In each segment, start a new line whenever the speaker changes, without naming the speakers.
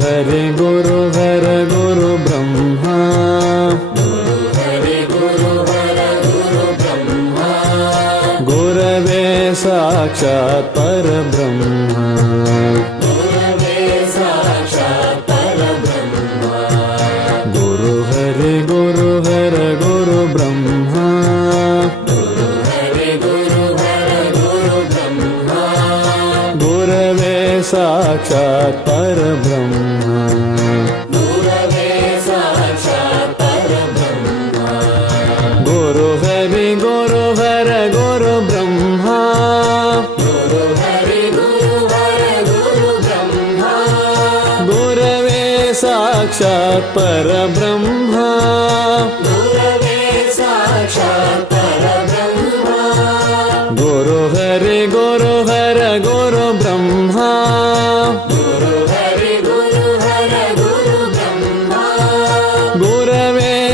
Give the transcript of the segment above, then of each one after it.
हरि गुरु हर गुरु ब्रह्मा
हरि गुरु हर गुरु ब्रह्मा।
गुरवे साक्षात् परब्रह्मा
साक्षात् परब्रह्मा।
गुरवे साक्षात् परब्रह्मा। गुरु हरि गुरु हर गुरु ब्रह्मा
गुरु हरि गुरु हर गुरु ब्रह्मा
गुरवे साक्षात् परब्रह्मा।
गुरवे साक्षात् परब्रह्मा।
गुरु हरि गुरु हर गुरु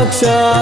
साक्षात्